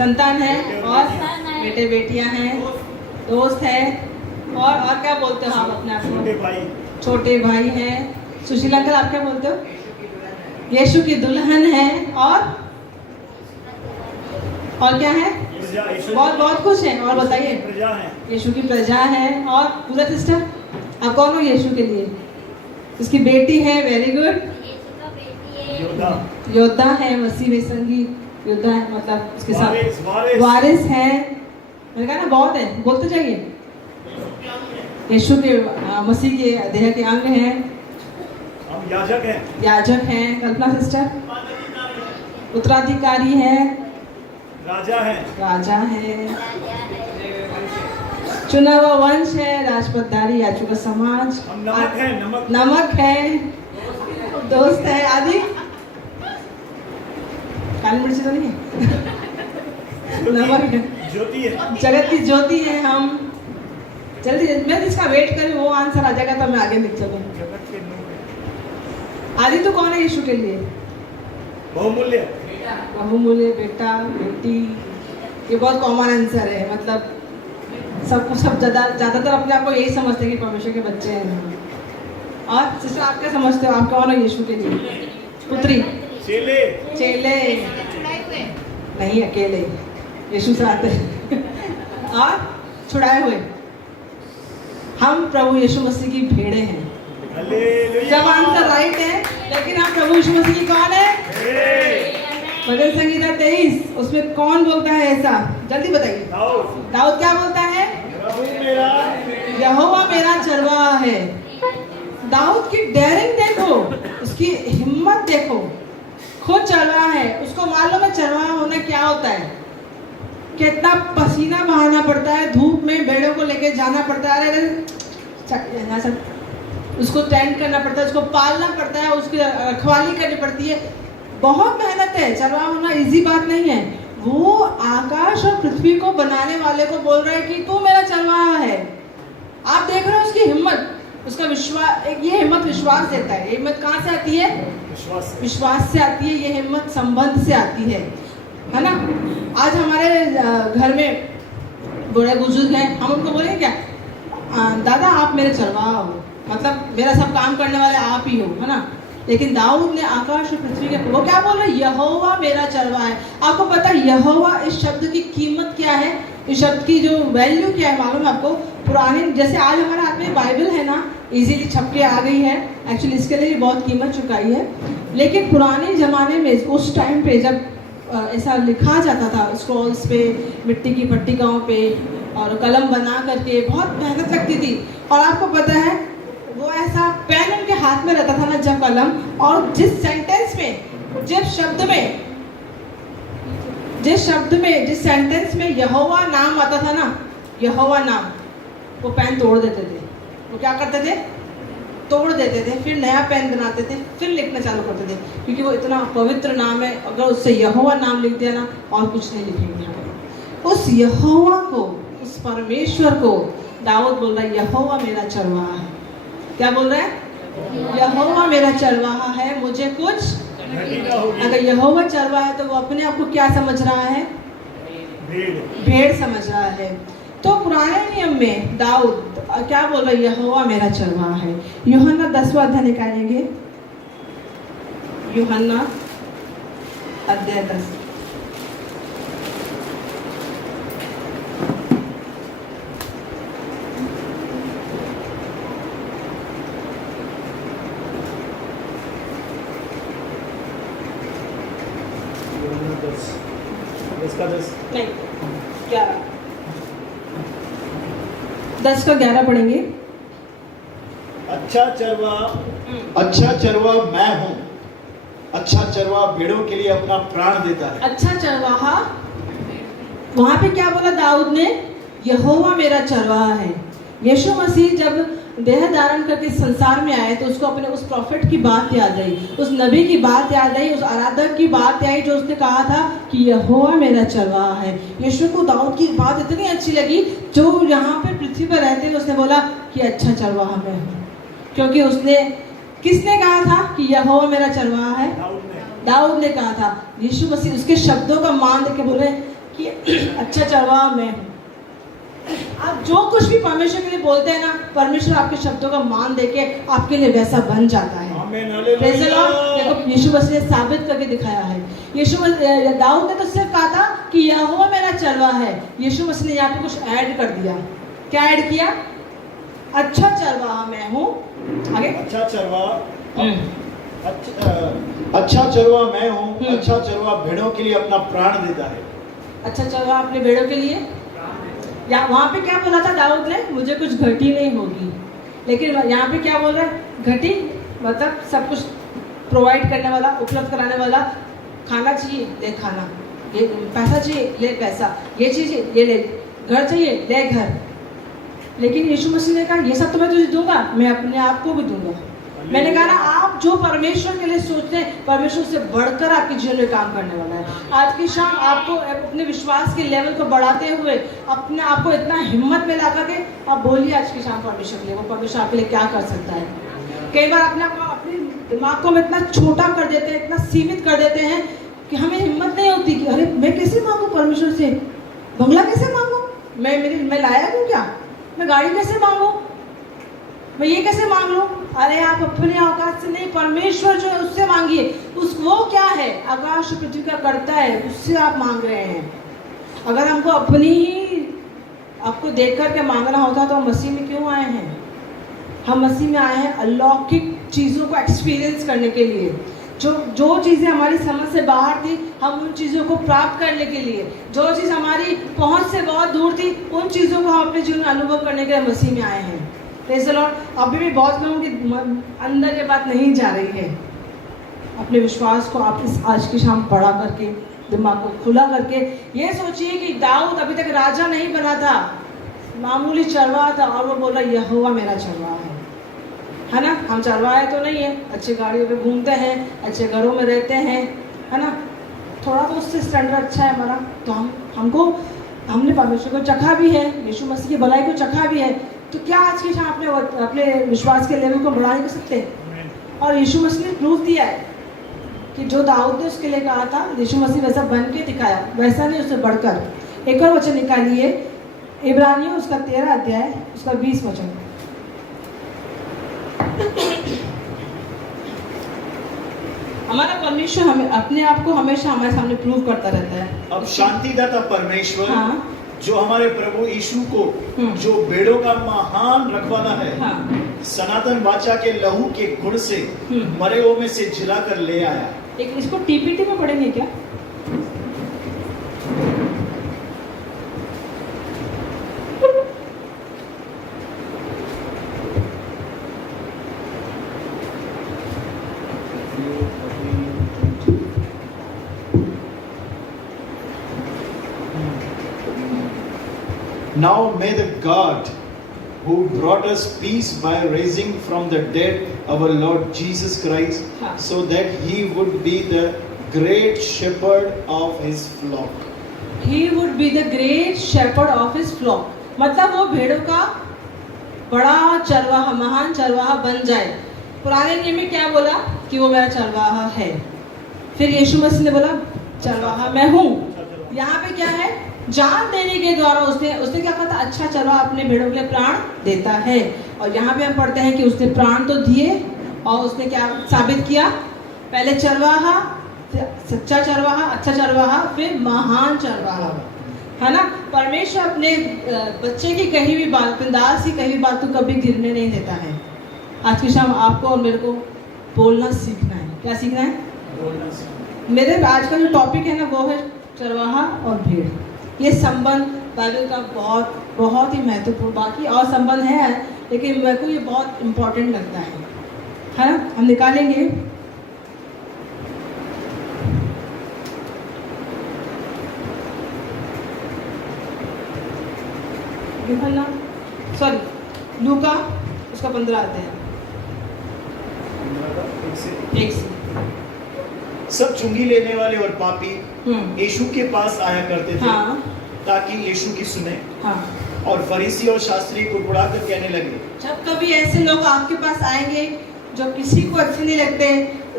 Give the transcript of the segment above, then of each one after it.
संतान है और बेटे बेटियां हैं, दोस्त है और क्या बोलते हो आप अपने आप को? छोटे भाई हैं। सुशील अंकल आप क्या बोलते हो? यीशु की दुल्हन है और क्या है? बहुत बहुत कुछ है। और बताइए। यीशु की प्रजा है। और पूजा सिस्टर आप कौन हो यीशु के लिए? उसकी बेटी है। Very good. योद्धा है, मसीह में संगी योद्धा है, मतलब उसके साथ वारिस है। मैंने कहा ना बहुत है, बोलते जाइए। यीशु के मसीह के देह के अंग हैं। हम याजक हैं। कल्पना सिस्टर उत्तराधिकारी है। राजा है। चुना हुआ वंश है। राजपदारी याजकों का समाज। नमक है। दोस्त है। आदि काली मिर्ची तो नहीं है। नमक है। ज्योति है। जगत की ज्योति है हम। जल्दी मैं जिसका वेट करूं वो आंसर आ जाएगा तो मैं आगे लिख चलूं। आदि तो कौन है यीशु के लिए? बहुमूल्य बेटा बेटी। ये बहुत कॉमन आंसर है। मतलब सब ज्यादातर अपने आप को यही समझते हैं कि परमेश्वर के बच्चे हैं। और सिस्टर आप क्या समझते हो? आप कौन हो यीशु के लिए? पुत्री, चेले नहीं, अकेले यीशु से आते हैं। और छुड़ाए हुए हम प्रभु यीशु मसीह की भेड़े हैं। जब आंसर राइट है, लेकिन आप प्रभु यीशु मसीह की कौन है? भजन संगीता 23 उसमें कौन बोलता है ऐसा? जल्दी बताइए। दाऊद क्या बोलता है? यहोवा मेरा चरवाहा है। दाऊद की डेयरिंग देखो, उसकी हिम्मत देखो। खुद चरवाहा है, उसको मालूम है चरवाहा होना क्या होता है। कितना पसीना बहाना पड़ता है, धूप में भेड़ों को लेके जाना पड़ता है। अरे उसको टेंड करना पड़ता है, उसको पालना पड़ता है, उसकी रखवाली करनी पड़ती है। बहुत मेहनत है। चरवाहा होना इजी बात नहीं है। वो आकाश और पृथ्वी को बनाने वाले को बोल रहा है कि तू मेरा चरवाहा है। आप देख रहे हो उसकी हिम्मत, उसका विश्वास। ये हिम्मत विश्वास देता है। ये हिम्मत कहाँ से आती है? विश्वास से आती है। ये हिम्मत संबंध से आती है ना। आज हमारे घर में बड़े बुजुर्ग हैं, हम उनको बोलेंगे क्या? दादा आप मेरे चरवाहा हो, मतलब मेरा सब काम करने वाले आप ही हो, है ना। लेकिन दाऊद ने आकाश और पृथ्वी के, वो क्या बोल रहे? यहोवा मेरा चरवाहा है। आपको पता है यहोवा इस शब्द की कीमत क्या है? इस शब्द की जो वैल्यू क्या है मालूम है आपको? पुराने, जैसे आज हमारे हाथ में बाइबल है ना, इजीली छप के आ गई है। एक्चुअली इसके लिए बहुत कीमत चुकाई है। लेकिन पुराने ज़माने में उस टाइम पे जब ऐसा लिखा जाता था स्क्रॉल्स पे, मिट्टी की पट्टिकाओं पे, और कलम बना करके बहुत मेहनत लगती थी। और आपको पता है वो ऐसा पेन उनके हाथ में रहता था ना जब कलम, और जिस सेंटेंस में, जिस सेंटेंस में यहोवा नाम आता था ना, यहोवा नाम, वो पेन तोड़ देते थे। वो क्या करते थे? तोड़ देते थे, फिर नया पेन बनाते थे, फिर लिखना चालू करते थे, क्योंकि वो इतना पवित्र नाम है। अगर उससे यहोवा नाम लिख दिया ना, और कुछ नहीं लिखेंगे। उस यहोवा को, उस परमेश्वर को दाऊद बोल रहा है यहोवा मेरा चरवाहा है। क्या बोल रहा है? यहोवा मेरा चरवाहा है, मुझे कुछ। अगर यहोवा चरवाहा है तो वो अपने आप को क्या समझ रहा है? भेड़ समझ रहा है। तो पुराने नियम में दाऊद क्या बोल रहा है? यहोवा मेरा चरवाहा है। यूहन्ना 10वां अध्याय निकालेंगे। यूहन्ना अध्याय 10। नहीं, 11। 10 का 11 पढ़ेंगे। अच्छा चरवा मैं हूँ। अच्छा चरवा भेड़ों के लिए अपना प्राण देता है। अच्छा चरवाहा, वहां पे क्या बोला दाऊद ने? यहोवा मेरा चरवाहा है। यीशु मसीह जब देह धारण करके संसार में आए तो उसको अपने उस प्रॉफिट की बात याद आई, उस नबी की बात याद आई, उस आराधक की बात आई जो उसने कहा था कि यहोवा मेरा चरवाहा है। यीशु को दाऊद की बात इतनी अच्छी लगी, जो यहाँ पे पृथ्वी पर रहते हैं, उसने बोला कि अच्छा चरवाहा मैं हूँ। क्योंकि उसने, किसने कहा था कि यहोवा मेरा चरवाहा है? दाऊद ने कहा था। यीशु मसीह उसके शब्दों का मान देके बोले कि अच्छा चरवाहा मैं हूँ। आप जो कुछ भी परमेश्वर के लिए बोलते हैं ना, परमेश्वर आपके शब्दों का मान देके आपके लिए वैसा बन जाता है। आमीन, Praise the Lord। हालेलुया। देखो यीशु मसीह ने साबित करके दिखाया है। दाऊद ने तो सिर्फ कहा था कि यहोवा मेरा चरवाहा है। यीशु मसीह ने यहाँ पे कुछ ऐड कर दिया। क्या ऐड किया? अच्छा चरवाहा मैं हूँ। आगे अच्छा चरवाहा अच्छा चरवाहा मैं हूँ। अच्छा चरवाहा भेड़ों के लिए अपना प्राण देता है। अच्छा चरवाहा अपने भेड़ों के लिए, या वहाँ पे क्या बोला था दाऊद ने? मुझे कुछ घटी नहीं होगी। लेकिन यहाँ पे क्या बोल रहा है? घटी मतलब सब कुछ प्रोवाइड करने वाला, उपलब्ध कराने वाला। खाना चाहिए ले खाना, ये पैसा चाहिए ले पैसा, ये चीज़ ये ले, घर चाहिए ले घर। लेकिन यीशु मसीह ने कहा ये सब तो मैं तुझे दूंगा, मैं अपने आप को भी दूंगा। मैंने कहा ना, आप जो परमेश्वर के लिए सोचते हैं, परमेश्वर से बढ़कर आपके जीवन में काम करने वाला है। आज की शाम आपको अपने विश्वास के लेवल को बढ़ाते हुए अपने आप को इतना हिम्मत में ला करके आप बोलिए आज की शाम परमेश्वर के लिए, वो परमेश्वर आपके लिए क्या कर सकता है। कई बार अपने दिमाग को हम इतना छोटा कर देते हैं, इतना सीमित कर देते हैं कि हमें हिम्मत नहीं होती कि अरे मैं कैसे मांगू परमेश्वर से, बंगला कैसे मांगू, मैं लायक हूँ क्या, मैं गाड़ी कैसे मांगू, मैं ये कैसे मांग लूँ। अरे आप अपने औकात से नहीं, परमेश्वर जो है उससे मांगिए। वो क्या है? आकाश पृथ्वी का करता है, उससे आप मांग रहे हैं। अगर हमको अपनी ही आपको देख कर के मांगना होता तो हम मसीह में क्यों आए हैं? हम मसीह में आए हैं अलौकिक चीज़ों को एक्सपीरियंस करने के लिए। जो चीज़ें हमारी समझ से बाहर थी, हम उन चीज़ों को प्राप्त करने के लिए, जो चीज़ हमारी पहुंच से बहुत दूर थी, उन चीज़ों को हम अपने जीवन में अनुभव करने के लिए मसीह में आए हैं। Praise the Lord. अभी भी बहुत लोगों के अंदर ये बात नहीं जा रही है। अपने विश्वास को आप इस आज की शाम बड़ा करके, दिमाग को खुला करके ये सोचिए कि दाऊद अभी तक राजा नहीं बना था, मामूली चरवाहा था, और वो बोल रहा यहोवा मेरा चरवाहा है ना। हम चरवाहे तो नहीं है, अच्छी गाड़ियों पे घूमते हैं, अच्छे घरों में रहते हैं, है ना, थोड़ा तो उससे स्टैंडर्ड अच्छा है हमारा, तो हमने परमेश्वर को चखा भी है, यीशु मसीह की भलाई को चखा भी है। तो क्या आज की शाम अपने विश्वास के लेवल को बढ़ा नहीं कर सकते? और यीशु मसीह ने प्रूफ दिया है कि जो दाऊद ने उसके लिए कहा था, यीशु मसीह वैसा बन के दिखाया, वैसा नहीं उससे बढ़कर। एक और वचन निकालिए, इब्रानियों उसका 13 अध्याय उसका 20 वचन। हमारा परमेश्वर हमें अपने आप को हमेशा हमारे सामने प्रूव करता रहता है। अब शांतिदाता परमेश्वर, हाँ। जो हमारे प्रभु यीशु को, जो भेड़ों का महान रखवाला है, हाँ। सनातन वाचा के लहू के गुण से मरे हुए में से जिलाकर ले आया। एक इसको टीपीटी में पढ़ेंगे क्या? Now may the God who brought us peace by raising from the dead our Lord Jesus Christ, so that he would be the great shepherd of his flock. He would be the great shepherd of his flock. मतलब वो भेड़ों का बड़ा चरवाहा, महान चरवाहा बन जाए। पुराने नियम में क्या बोला कि वो मेरा चरवाहा है। फिर यीशु मसीह ने बोला चरवाहा मैं हूँ। यहाँ पे क्या है? जान देने के द्वारा उसने क्या कहा था? अच्छा चरवाहा अपने भेड़ों के लिए प्राण देता है। और यहाँ पे हम पढ़ते हैं कि उसने प्राण तो दिए, और उसने क्या साबित किया? पहले चरवाहा, सच्चा चरवाहा, अच्छा चरवाहा, फिर महान चरवाहा, है ना। परमेश्वर अपने बच्चे की कही हुई बात, अपने दास की कही हुई बात को कभी गिरने नहीं देता है। आज की शाम आपको और मेरे को बोलना सीखना है। क्या सीखना है? बोलना सीखना। मेरे आज का जो टॉपिक है ना, वो है चरवाहा और भेड़। ये संबंध बाइबल का बहुत ही महत्वपूर्ण, बाकी और संबंध है लेकिन मेरे को ये बहुत इम्पोर्टेंट लगता है ना। हम निकालेंगे लूका उसका 15 आते हैं। एक से सब चुंगी लेने वाले और पापी यीशु के पास आया करते थे, हाँ। ताकि यीशु की सुने, हाँ। और फरीसी और शास्त्री को बुलाकर कहने लगे। जब कभी ऐसे लोग आपके पास आएंगे जो किसी को अच्छे नहीं लगते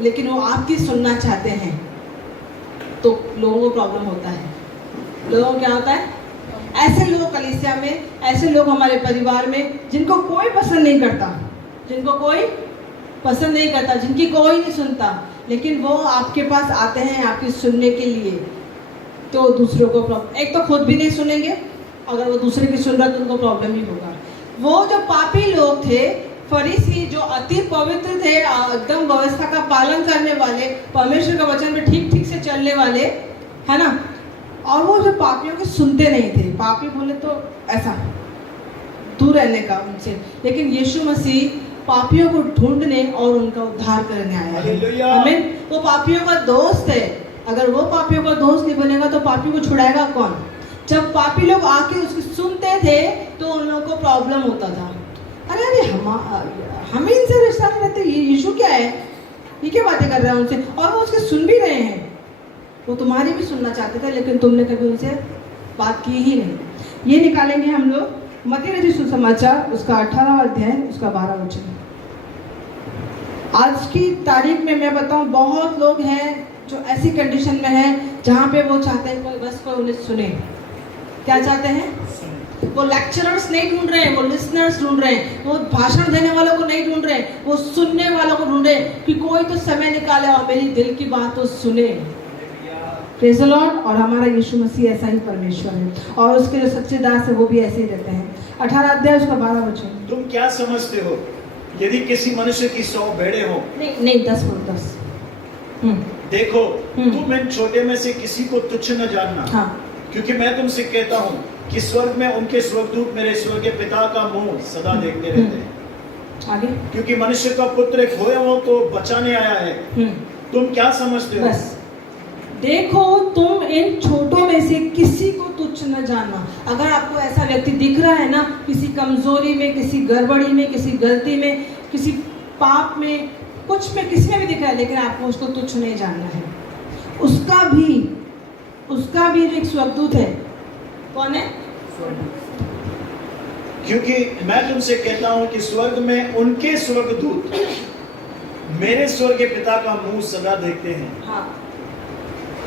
लेकिन वो आपकी सुनना चाहते हैं, तो लोगों को प्रॉब्लम होता है। लोगों को क्या होता है, ऐसे लोग कलीसिया में, ऐसे लोग हमारे परिवार में जिनको कोई पसंद नहीं करता, जिनको कोई पसंद नहीं करता, जिनकी कोई नहीं सुनता, लेकिन वो आपके पास आते हैं आपकी सुनने के लिए। तो दूसरों को प्रॉब्लम, एक तो खुद भी नहीं सुनेंगे, अगर वो दूसरे की सुन रहा तो उनको प्रॉब्लम ही होगा। वो जो पापी लोग थे, फरीसी, जो अति पवित्र थे, एकदम व्यवस्था का पालन करने वाले, परमेश्वर का वचन में ठीक ठीक से चलने वाले, है ना, और वो जो पापियों को सुनते नहीं थे, पापी बोले तो ऐसा दूर रहने का उनसे, लेकिन यीशु मसीह पापियों को ढूंढने और उनका उद्धार करने आया है। आमीन। वो पापियों का दोस्त है। अगर वो पापियों का दोस्त नहीं बनेगा तो पापी को छुड़ाएगा कौन? जब पापी लोग आके उसकी सुनते थे तो उन लोगों को प्रॉब्लम होता था, अरे हमें इनसे रिश्ता नहीं रहते, यीशु क्या है, ये क्या बातें कर रहे हैं उनसे, और वो उसके सुन भी रहे हैं। वो तुम्हारी भी सुनना चाहते थे लेकिन तुमने कभी उनसे बात की ही नहीं। ये निकालेंगे हम लोग मत्ती रचित सुसमाचार उसका 18वां अध्याय उसका 12 वचन। आज की तारीख में मैं बताऊं, बहुत लोग हैं जो ऐसी कंडीशन में हैं जहाँ पे वो चाहते हैं कोई बस कोई उन्हें सुने। क्या चाहते हैं? वो लेक्चरर्स नहीं ढूंढ रहे हैं, वो लिसनर्स ढूंढ रहे हैं, वो भाषण देने वालों को नहीं ढूंढ रहे हैं, वो सुनने वालों को ढूंढ रहे हैं कि कोई तो समय निकाले और मेरी दिल की बात तो सुने। Praise the Lord. और हमारा यीशु मसीह ऐसा ही परमेश्वर है और उसके जो सच्चे दास है वो भी ऐसे ही रहते हैं। 18 अध्याय उसका 12 वचन। तुम क्या समझते हो, यदि किसी मनुष्य की 100 भेड़ें हो, नहीं 10 देखो तुम इन छोटे में से किसी को तुच्छ न जानना, हाँ। क्योंकि मैं तुमसे कहता हूँ कि स्वर्ग में उनके स्वर्गदूत मेरे स्वर्गीय पिता का मुंह सदा देखते रहते हैं। आगे। क्योंकि मनुष्य का पुत्र खोए हुओं को बचाने आया है। तुम क्या समझते हो? बस देखो तुम इन छोटों में से किसी को तुच्छ न जानना। अगर आपको ऐसा व्यक्ति दिख रहा है ना, किसी कमजोरी में, किसी गड़बड़ी में, किसी गलती में, किसी पाप में, कुछ में, किसी में भी दिख रहा है, लेकिन आपको उसको तुच्छ नहीं जानना है। उसका भी जो एक स्वर्गदूत है, कौन है? क्योंकि मैं तुमसे कहता हूं कि स्वर्ग में उनके स्वर्गदूत मेरे स्वर्गीय पिता का मुंह सदा देखते हैं। हाँ,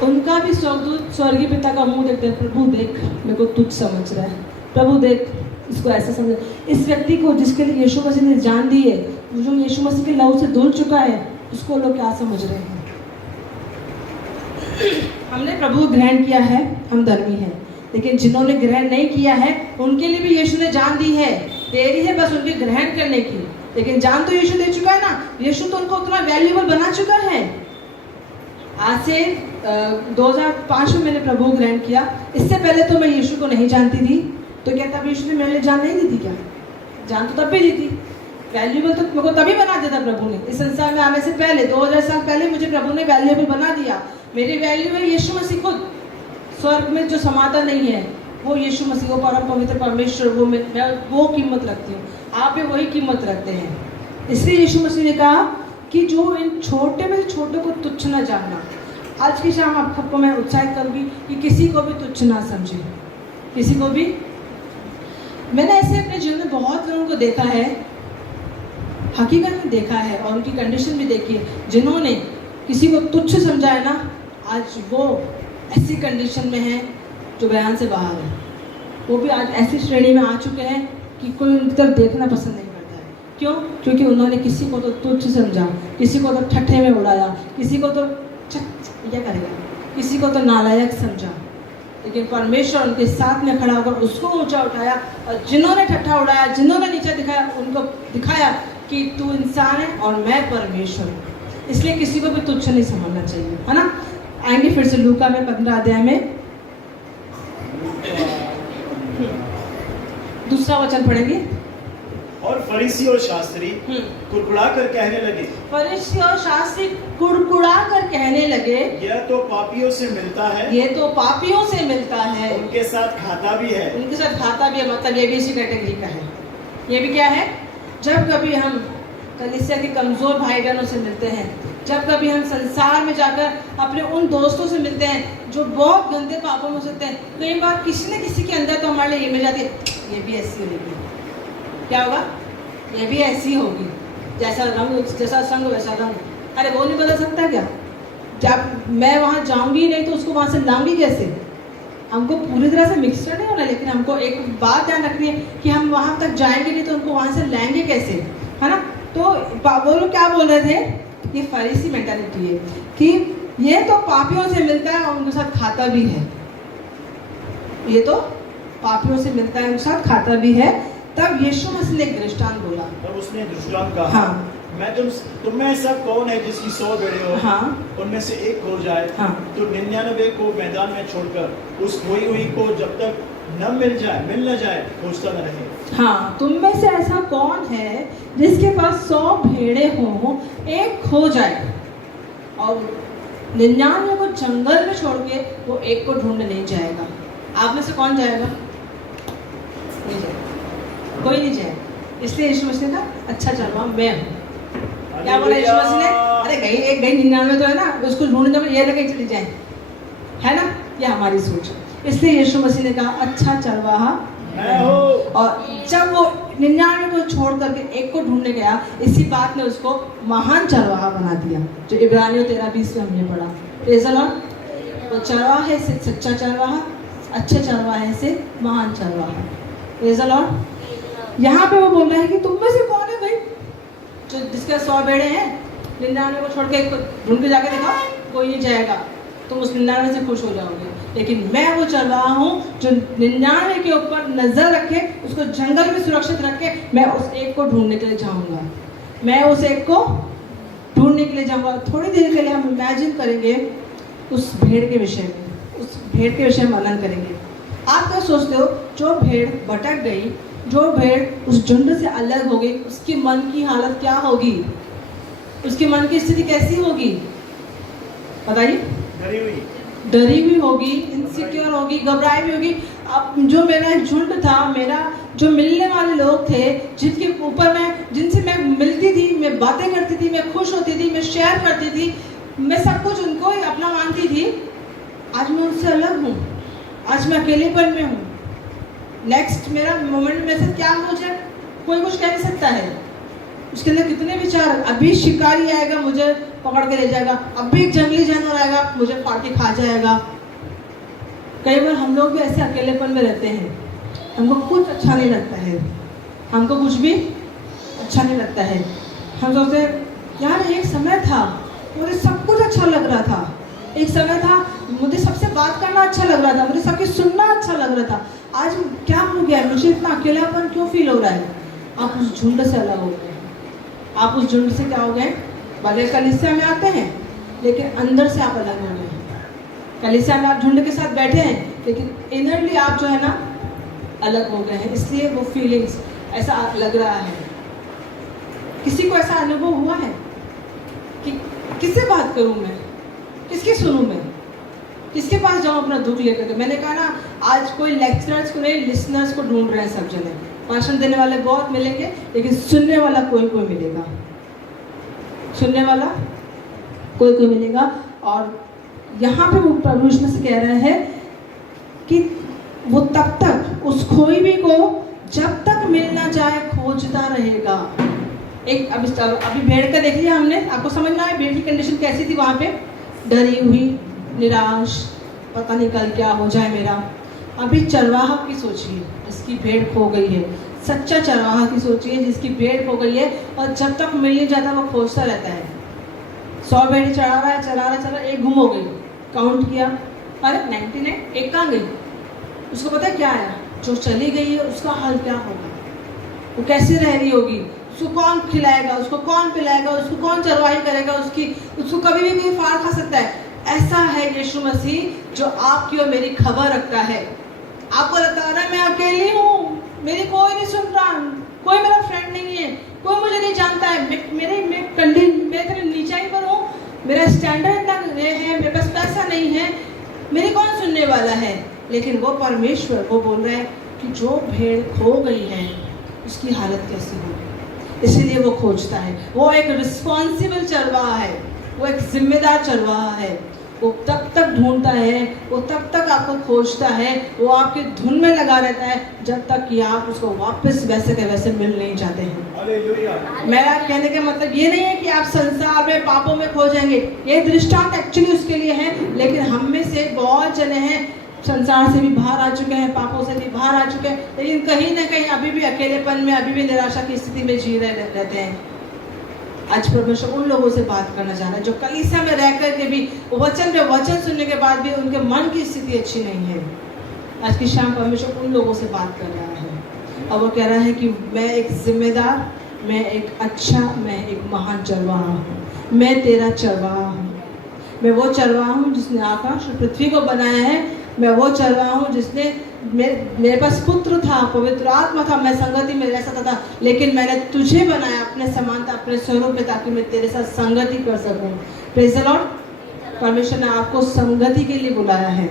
उनका भी स्वर्गदूत स्वर्गीय पिता का मुंह देखते हैं। प्रभु देख, मेरे को तुच्छ समझ रहा है, प्रभु देख, इसको ऐसा समझ। इस व्यक्ति को जिसके लिए यीशु मसीह ने जान दी है, जो यीशु मसीह के लहू से धुल चुका है, उसको लोग क्या समझ रहे हैं? हमने प्रभु ग्रहण किया है, हम धर्मी हैं, लेकिन जिन्होंने ग्रहण नहीं किया है उनके लिए भी यीशु ने जान दी है, देरी है बस उनके ग्रहण करने की। लेकिन जान तो यीशु दे चुका है ना, यीशु तो उनको उतना वैल्यूएबल बना चुका है। आज से 2005 में मैंने प्रभु ग्रहण किया, इससे पहले तो मैं यीशु को नहीं जानती थी, तो क्या तब यीशु ने मेरे लिए जान नहीं दी थी? क्या जान तो तब भी दी थी, वैल्यूएबल तो मेरे को तभी बना दिया था प्रभु ने। इस संसार में आने से पहले 2000 साल पहले मुझे प्रभु ने वैल्यूएबल बना दिया। मेरी वैल्यू है यीशु मसीह खुद। स्वर्ग में जो समाता नहीं है वो यीशु मसीह, वो परम पवित्र परमेश्वर, वो मैं वो कीमत रखती हूँ, आप भी वही कीमत रखते हैं। इसलिए यीशु मसीह ने कहा कि जो इन छोटे में छोटे को तुच्छ न जानना। आज की शाम आपको मैं उत्साहित करूँगी कि किसी को भी तुच्छ ना समझे, किसी को भी। मैंने ऐसे अपने जीवन में बहुत लोगों को देखा है, हकीकत में देखा है और उनकी कंडीशन भी देखी है, जिन्होंने किसी को तुच्छ समझा है ना, आज वो ऐसी कंडीशन में है जो बयान से बाहर है। वो भी आज ऐसी श्रेणी में आ चुके हैं कि कोई उनकी तरफ देखना पसंद नहीं करता है। क्यों? क्योंकि उन्होंने किसी को तो तुच्छ समझा, किसी को तो ठट्ठे में उड़ाया, किसी को तो क्या करेगा, किसी को तो नालायक समझा। लेकिन परमेश्वर उनके साथ में खड़ा होकर उसको ऊंचा उठाया, और जिन्होंने ठट्ठा उड़ाया, जिन्होंने नीचे दिखाया, उनको दिखाया कि तू इंसान है और मैं परमेश्वर हूँ। इसलिए किसी को भी तुच्छ नहीं समझना चाहिए, है ना। आएंगे फिर से लूका में 15 अध्याय में दूसरा वचन पढ़ेंगे। और फरीसी और शास्त्री कुड़कुड़ा कर कहने लगे, फरीसी और शास्त्री कुड़कुड़ा कर कहने लगे, यह तो पापियों से मिलता है, ये तो पापियों से मिलता है, उनके साथ खाता भी है। उनके साथ खाता भी है, मतलब ये भी इसी कैटेगरी का है। ये भी क्या है? जब कभी हम कलीसिया के कमजोर भाई बहनों से मिलते हैं, जब कभी हम संसार में जाकर अपने उन दोस्तों से मिलते हैं जो बहुत गंदे पापों में होते हैं, कई बार किसी न किसी के अंदर तो हमारे लिए इमेज आती है, ये भी ऐसी होगी, क्या होगा, ये भी ऐसी होगी, जैसा रंग जैसा संग वैसा रंग। अरे वो नहीं बदल सकता क्या? जब मैं वहाँ जाऊंगी नहीं तो उसको वहाँ से लाऊंगी कैसे? हमको पूरी तरह से मिक्सचर नहीं होना, लेकिन हमको एक बात ध्यान रखनी है कि हम वहाँ तक जाएंगे नहीं तो उनको वहाँ से लाएंगे कैसे, है ना। तो वो लोग क्या बोल रहे थे, ये फरीसी मेंटालिटी है कि ये तो पापियों से मिलता है और उनके साथ खाता भी है, ये तो पापियों से मिलता है उनके साथ खाता भी है। तब यीशु मसीह ने एक दृष्टांत बोला, तब उसने दृष्टांत कहा, हाँ, मैं तुम में ऐसा कौन है जिसकी 100 भेड़ें हो, हाँ, उनमें से एक खो जाए, हाँ, तो 99 को मैदान में छोड़कर उस खोई हुई को जब तक मिल न जाए खोजता न रहे। हाँ, तुम में से ऐसा कौन है जिसके पास 100 भेड़ें हो, एक खो जाए और 99 को जंगल में छोड़ के वो एक को ढूंढने नहीं जाएगा। आप में से कौन जाएगा? नहीं जाएगा, कोई नहीं जाएगा। इसलिए यीशु मसीह ने कहा अच्छा चलो मैं हूँ। क्या बोला यीशु मसीह ने? अरे गई 99 तो है ना, उसको ढूंढने में ये लगे चली जाए, है ना। ये हमारी सोच है। इसलिए यीशु मसीह ने कहा अच्छा चरवाहा मैं हूँ। और जब वो 99 को छोड़ करके एक को ढूंढने गया, इसी बात ने उसको महान चरवाहा बना दिया, जो इब्रानियों 13:20 में हमने पढ़ा। Praise the Lord. वो चरवाहे से सच्चा चरवाहा, अच्छे चरवाहे से महान चरवाहा। Praise the Lord. यहाँ पे वो बोल रहा है कि तुम में से कौन है भाई जो जिसके 100 भेड़े हैं, 99 को छोड़ के एक को ढूंढ के जाके देखा, कोई नहीं जाएगा, तुम उस 99 से खुश हो जाओगे। लेकिन मैं वो चरवाहा हूँ जो 99 के ऊपर नजर रखे, उसको जंगल में सुरक्षित रखे, मैं उस एक को ढूंढने के लिए जाऊँगा, मैं उस एक को ढूंढने के लिए जाऊँगा। थोड़ी देर के लिए हम इमेजिन करेंगे उस भेड़ के विषय में, उस भेड़ के विषय में मनन करेंगे। आप क्या सोचते हो, जो भेड़ भटक गई, जो भेड़ उस झुंड से अलग हो गई, उसकी मन की हालत क्या होगी, उसके मन की स्थिति कैसी होगी बताइए? डरी हुई होगी, इनसिक्योर होगी, घबराई हुई होगी। अब जो मेरा झुंड था, मेरा जो मिलने वाले लोग थे, जिनके ऊपर मैं, जिनसे मैं मिलती थी, मैं बातें करती थी, मैं खुश होती थी, मैं शेयर करती थी, मैं सब कुछ उनको ही अपना मानती थी, आज मैं उनसे अलग हूँ, आज मैं अकेलेपन में हूँ। नेक्स्ट मेरा मोमेंट में से क्या मुझे कोई कुछ कह नहीं सकता है। उसके अंदर कितने विचार, अभी शिकारी आएगा मुझे पकड़ के ले जाएगा, अभी एक जंगली जानवर आएगा मुझे फाड़ के खा जाएगा। कई बार हम लोग भी ऐसे अकेलेपन में रहते हैं, हमको कुछ अच्छा नहीं लगता है, हमको कुछ भी अच्छा नहीं लगता है। हम सोचते हैं यार एक समय था मुझे सब कुछ अच्छा लग रहा था, एक समय था मुझे सबसे बात करना अच्छा लग रहा था, मुझे सबकी सुनना अच्छा लग रहा था, आज क्या हो गया, मुझे इतना अकेलापन क्यों फील हो रहा है? आप उस झुंड से अलग हो गए, आप उस झुंड से क्या हो गए? भले कलीसिया में आते हैं लेकिन अंदर से आप अलग हो गए। कलीसिया में आप झुंड के साथ बैठे हैं लेकिन इनरली आप जो है ना अलग हो गए हैं, इसलिए वो फीलिंग्स ऐसा लग रहा है। किसी को ऐसा अनुभव हुआ है कि किससे बात करूं मैं, किसकी सुनूं मैं, किसके पास जाऊं अपना दुख लेकर के? मैंने कहा ना, आज कोई लेक्चरर्स को नहीं, लिसनर्स को ढूंढ रहे हैं सब जने। भाषण देने वाले बहुत मिलेंगे लेकिन सुनने वाला कोई कोई मिलेगा, सुनने वाला कोई कोई मिलेगा। और यहाँ पे वो प्रभु यीशु से कह रहे हैं कि वो तब तक उस खोई हुई को जब तक मिल ना जाए खोजता रहेगा। एक अभी भेड़ का देख लिया हमने, आपको समझ में आया भेड़ की कंडीशन कैसी थी वहाँ पे? डरी हुई, निराश, पता नहीं कल क्या हो जाए मेरा। अभी चरवाहा की सोचिए जिसकी भेड़ खो गई है, सच्चा चरवाहा की सोचिए जिसकी भेड़ खो गई है और जब तक मिल नहीं जाता वो खोजता रहता है। 100 भेड़ चढ़ा रहा है, एक गुम हो गई, काउंट किया, अरे 99, एक कहाँ गई? उसको पता है क्या है, जो चली गई है उसका हाल क्या होगा, वो कैसे रह रही होगी, उसको कौन खिलाएगा, उसको कौन पिलाएगा, उसको कौन चरवाही करेगा, उसको कभी भी कोई फाड़ खा सकता है। ऐसा है यीशु मसीह जो आपकी और मेरी खबर रखता है। आपको लगता है मैं अकेली हूँ, मेरी कोई नहीं सुन रहा, कोई मेरा फ्रेंड नहीं है, कोई मुझे नहीं जानता है, मैं तेरे नीचाई पर हूँ, मेरा स्टैंडर्ड इतना है, मेरे पास पैसा नहीं है, मेरी कौन सुनने वाला है? लेकिन वो परमेश्वर वो बोल रहा है कि जो भेड़ खो गई है उसकी हालत कैसी होगी, इसीलिए वो खोजता है। वो एक रिस्पॉन्सिबल चरवाहा है, वो एक जिम्मेदार चरवाहा है। वो तब तक ढूंढता है, वो तब तक आपको खोजता है, वो आपके धुन में लगा रहता है जब तक कि आप उसको वापस वैसे के वैसे मिल नहीं जाते हैं। हालेलुया। मेरा कहने का मतलब ये नहीं है कि आप संसार में पापों में खो जाएंगे, ये दृष्टांत एक्चुअली उसके लिए है। लेकिन हम में से बहुत जने हैं संसार से भी बाहर आ चुके हैं, पापों से भी बाहर आ चुके हैं, लेकिन कहीं ना कहीं अभी भी अकेलेपन में, अभी भी निराशा की स्थिति में जी रहे रहते हैं। आज परमेश्वर उन लोगों से बात करना चाह रहा है जो कलीसिया में रह कर के भी वचन पे वचन सुनने के बाद भी उनके मन की स्थिति अच्छी नहीं है। आज की शाम परमेश्वर उन लोगों से बात कर रहा है और वो कह रहा है कि मैं एक जिम्मेदार, मैं एक अच्छा, मैं एक महान चरवाहा हूँ। मैं तेरा चरवाहा हूँ। मैं वो चरवाहा हूँ जिसने आकाश और पृथ्वी को बनाया है। मैं वो चरवाहा हूँ जिसने मेरे पास पुत्र था, पवित्र आत्मा था, मैं संगति में रह सकता था, लेकिन मैंने तुझे बनाया अपने समानता, अपने स्वरूप में, ताकि मैं तेरे साथ संगति कर सकूं। Praise the Lord. परमेश्वर ने आपको संगति के लिए बुलाया है।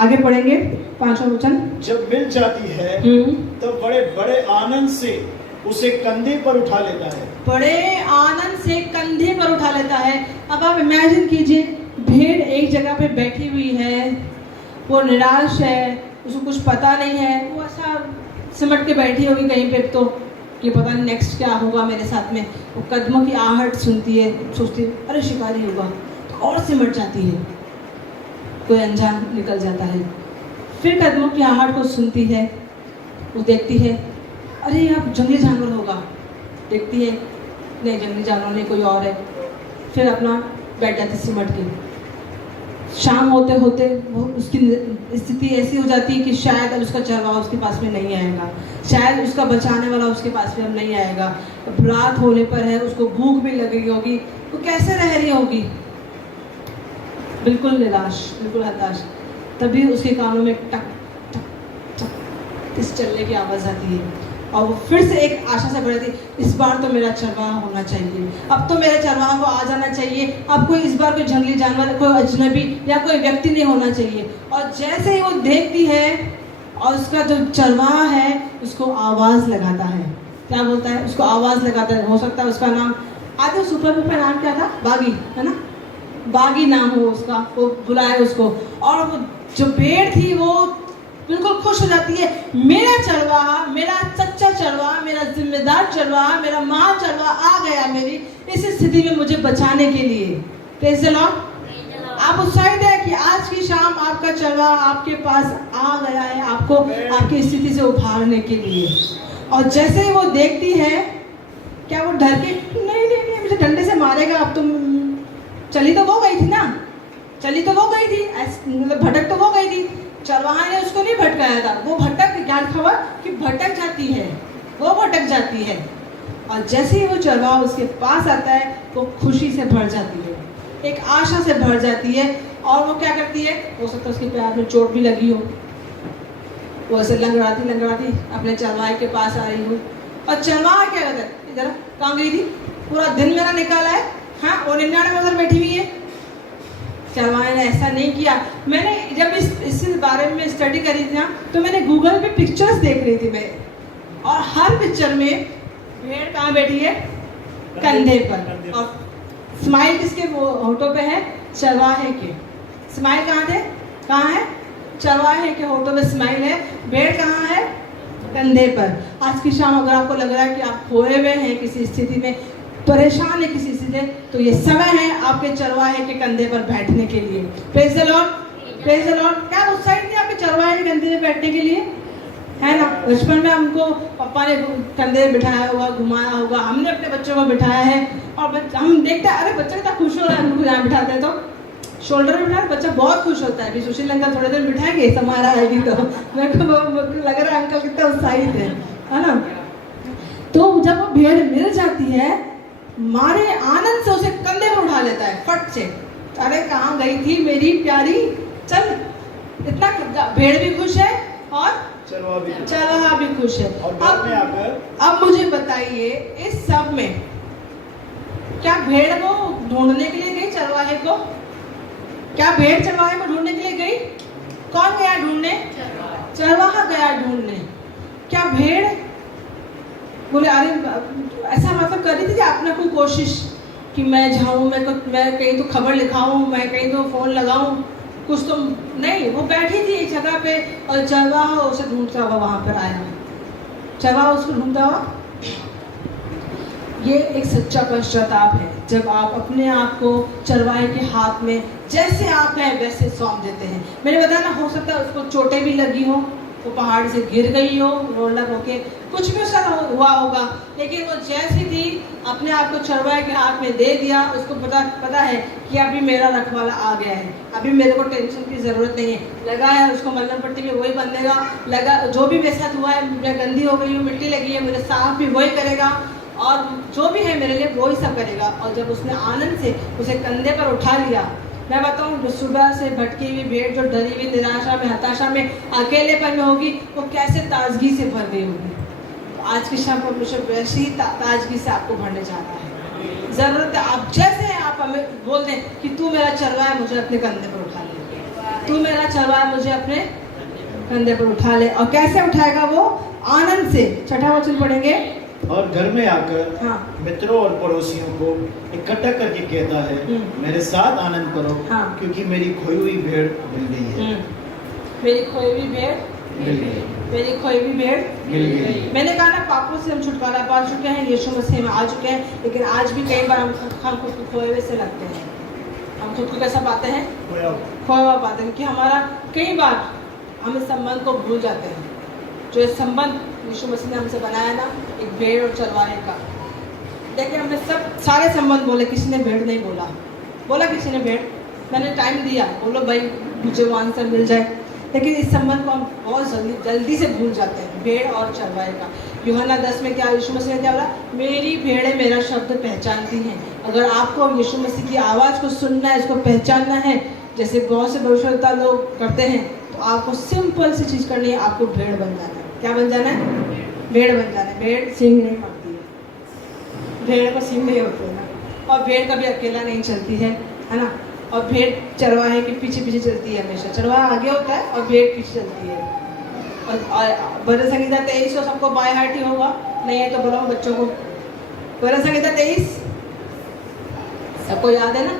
आगे पढ़ेंगे 5वां वचन। जब मिल जाती है तो बड़े बड़े आनंद से उसे कंधे पर उठा लेता है। बड़े आनंद से कंधे पर उठा लेता है। अब आप इमेजिन कीजिए, भेड़ एक जगह पे बैठी हुई है, वो निराश है, उसको कुछ पता नहीं है, वो ऐसा सिमट के बैठी होगी कहीं पे, तो कि पता नहीं नेक्स्ट क्या होगा मेरे साथ में। वो कदमों की आहट सुनती है, सोचती है अरे शिकारी होगा, तो और सिमट जाती है, कोई अनजान निकल जाता है। फिर कदमों की आहट को सुनती है, वो देखती है अरे यहाँ जंगली जानवर होगा, देखती है नहीं जंगली जानवर नहीं, कोई और है, फिर अपना बैठ जाती सिमट के। शाम होते होते वो उसकी स्थिति ऐसी हो जाती है कि शायद अब उसका चरवाहा उसके पास में नहीं आएगा, शायद उसका बचाने वाला उसके पास में अब नहीं आएगा। अब रात होने पर है, उसको भूख भी लगी होगी, तो कैसे रह रही होगी, बिल्कुल निराश, बिल्कुल हताश। तभी उसके कानों में टक टक टक इस चलने की आवाज़ आती है और वो फिर से एक आशा से बढ़ती, इस बार तो मेरा चरवाहा होना चाहिए, अब तो मेरे चरवाहा को आ जाना चाहिए, अब कोई इस बार कोई जंगली जानवर, कोई अजनबी या कोई व्यक्ति नहीं होना चाहिए। और जैसे ही वो देखती है और उसका जो चरवाहा है उसको आवाज़ लगाता है, क्या बोलता है, उसको आवाज़ लगाता है। हो सकता है उसका नाम, आधे सुपर का नाम क्या था, बागी, है ना, बागी नाम हो उसका, वो बुलाए उसको। और वो जो भेड़ थी वो बिल्कुल खुश हो जाती है, मेरा चरवाहा, मेरा सच्चा चरवाहा, मेरा जिम्मेदार चरवाहा, मेरा महान चरवाहा आ गया मेरी इस स्थिति में मुझे बचाने के लिए। Praise the Lord. आप उत्साहित है कि आज की शाम आपका चरवाहा आपके पास आ गया है, आपको आपकी स्थिति से उभारने के लिए। और जैसे ही वो देखती है, क्या वो डर के नहीं नहीं नहीं मुझे डंडे से मारेगा, अब तुम चली तो वो गई थी ना, चली तो वो गई थी, मतलब भटक तो वो गई थी, चरवाहा ने उसको नहीं भटकाया था, वो भटक, ज्ञान खबर कि भटक जाती है, वो भटक जाती है। और जैसे ही वो चरवाहा उसके पास आता है वो खुशी से भर जाती है, एक आशा से भर जाती है। और वो क्या करती है, हो सकता है उसके पैर में चोट भी लगी हो, वो ऐसे लंगड़ाती लंगड़ाती अपने चरवाहे के पास आ रही हो। और चरवाहा क्या कहता है, इधर कहाँ गई थी, पूरा दिन मेरा निकाला है, हाँ, वो 99 उधर बैठी हुई है। चरवाहे ने ऐसा नहीं किया। मैंने जब इस बारे में स्टडी करी थी ना, तो मैंने गूगल पे पिक्चर्स देख रही थी मैं, और हर पिक्चर में भेड़ कहाँ बैठी है, कंधे पर, और स्माइल किसके होठों पे है, चरवाहे के। स्माइल कहाँ है, चरवाहे के होठों पे स्माइल है, भेड़ कहाँ है, कंधे पर। आज की शाम अगर आपको लग रहा है कि आप खोए हुए हैं किसी स्थिति में, परेशान है किसी से, तो ये समय है आपके चरवाहे के कंधे पर बैठने के लिए। Praise the Lord, praise the Lord. क्या उत्साहित थे आपके चरवाहे के कंधे पे बैठने के लिए, है ना। बचपन में हमको पापा ने कंधे पे बिठाया होगा, घुमाया होगा, हमने अपने बच्चों को बिठाया है, और हम देखते हैं अरे बच्चा कितना खुश हो रहा है, हमको जहाँ बिठाते हैं तो शोल्डर में बिठाया, बच्चा बहुत खुश होता है। अभी सुशील अंकल थोड़े देर बिठाएंगे, समारा आएगी तो मेरे को लग रहा है अंकल कितना उत्साहित है ना। तो जब वो भेड़ मिल जाती है, मारे आनंद से उसे कंधे पर उठा लेता है फट से, अरे कहाँ गई थी मेरी प्यारी, चल। इतना भेड़ भी खुश है और चरवाहा भी खुश है। अब मुझे बताइए, इस सब में क्या भेड़ को ढूंढने के लिए गई चरवाहे को, क्या भेड़ चरवाहे को ढूंढने के लिए गई, कौन गया ढूंढने, चरवाहा गया ढूंढने। क्या भेड़ बोले अरे ऐसा मतलब कर रही थी कि अपना कोई कोशिश कि मैं जाऊँ, मैं कहीं तो खबर लिखाऊँ, मैं कहीं तो फ़ोन लगाऊँ, कुछ तो नहीं। वो बैठी थी एक जगह पे और चरवाहा उसे ढूंढता हुआ वहाँ पर आया, चरवाहा उसको ढूंढता हुआ। ये एक सच्चा पश्चाताप है, जब आप अपने आप को चरवाहे के हाथ में जैसे आप हैं वैसे सौंप देते हैं। मैंने बताया ना, हो सकता है उसको चोटें भी लगी हो, वो पहाड़ से गिर गई हो रोलर होके, कुछ भी उसका हुआ होगा, लेकिन वो जैसी थी अपने आप को चरवाहे के हाथ में दे दिया। उसको पता है कि अभी मेरा रखवाला आ गया है, अभी मेरे को टेंशन की ज़रूरत नहीं है। लगा है उसको मल्लम पट्टी में, वही बंधेगा। लगा जो भी मेरे साथ हुआ है, मुझे गंदी हो गई हूँ, मिट्टी लगी है, मुझे साफ भी वही करेगा, और जो भी है मेरे लिए वही सब करेगा। और जब उसने आनंद से उसे कंधे पर उठा लिया, मैं बताऊं, जो सुबह से भटकी हुई भेड़, जो डरी हुई, निराशा में, हताशा में, अकेलेपन में होगी, वो कैसे ताजगी से भर गई होगी। तो आज की शाम परमेश्वर वैसी ही ताजगी से आपको भरने जा रहा है। जरूरत है आप जैसे हैं, आप हमें बोल दें कि तू मेरा चरवाहा है, मुझे अपने कंधे पर उठा ले। तू मेरा चरवाहा है, मुझे अपने कंधे पर उठा ले। और कैसे उठाएगा वो? आनंद से। छठा वचन पढ़ेंगे। और घर में आकर हाँ। मित्रों और पड़ोसियों को इकट्ठा करके कहता है, मेरे साथ आनंद करो, हाँ। क्योंकि मेरी खोई हुई भेड़ मिल गई है। मेरी खोई हुई भेड़ मिल गई। मेरी खोई हुई भेड़ मिल गई। मैंने कहा ना, पापों से हम छुटकारा पा चुके हैं, यीशु मसीह में आ चुके हैं, लेकिन आज भी कई बार हम खुद को खोए हुए से लगते हैं। हम खुद को कैसा पाते हैं? खोया हुआ पाते हैं, क्योंकि हमारा कई बार हम इस संबंध को भूल जाते हैं, जो इस संबंध यीशु मसीह ने हमसे बनाया ना, एक भेड़ और चरवाहे का। देखिए, हमने सब सारे संबंध बोले, किसी ने भेड़ नहीं बोला किसी ने भेड़। मैंने टाइम दिया, बोलो भाई मुझे वो आंसर मिल जाए, लेकिन इस संबंध को हम बहुत जल्दी से भूल जाते हैं, भेड़ और चरवाहे का। यूहन्ना 10 में क्या यीशु मसीह ने क्या बोला? मेरी भेड़ें मेरा शब्द पहचानती हैं। अगर आपको यीशु मसीह की आवाज़ को सुनना है, इसको पहचानना है, जैसे बहुत से भविष्यवक्ता लोग करते हैं, तो आपको सिंपल सी चीज़ करनी है, आपको भेड़ बन जाना है। क्या बन जाना है? भेड़ बन जाना है। भेड़ सींग नहीं मारती है, भेड़ को सींग नहीं होते ना, और भेड़ कभी अकेला नहीं चलती है ना। और भेड़ चरवाहे के पीछे पीछे चलती है हमेशा। चरवाहा आगे होता है और भेड़ पीछे चलती है। और भजन संहिता 23 को सबको बाय हार्ट ही होगा, नहीं है तो बोलो बच्चों को। भजन संहिता 23 सबको याद है ना?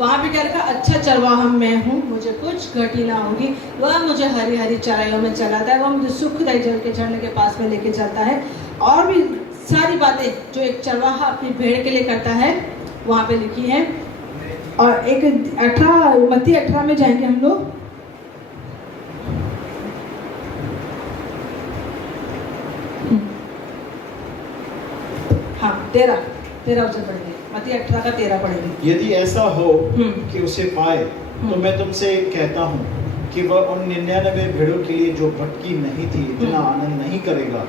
वहाँ पे क्या लिखा? अच्छा चरवाहा मैं हूँ, मुझे कुछ घटी ना होगी। वह मुझे हरी हरी चराइयों में चलाता है, वह मुझे सुखदायी जल के झरने के पास में लेके चलता है। और भी सारी बातें जो एक चरवाहा अपनी भेड़ के लिए करता है, वहाँ पे लिखी है। और एक 18 मत्ती 18 में जाएंगे हम लोग। हाँ, 13 वचन पढ़ेंगे। मत्ती 18 का 13 पढ़ेंगे। यदि ऐसा हो कि उसे पाए, तो मैं तुमसे कहता हूँ कि वह उन 99 भेड़ों के लिए जो भटकी नहीं थी, इतना आनंद नहीं करेगा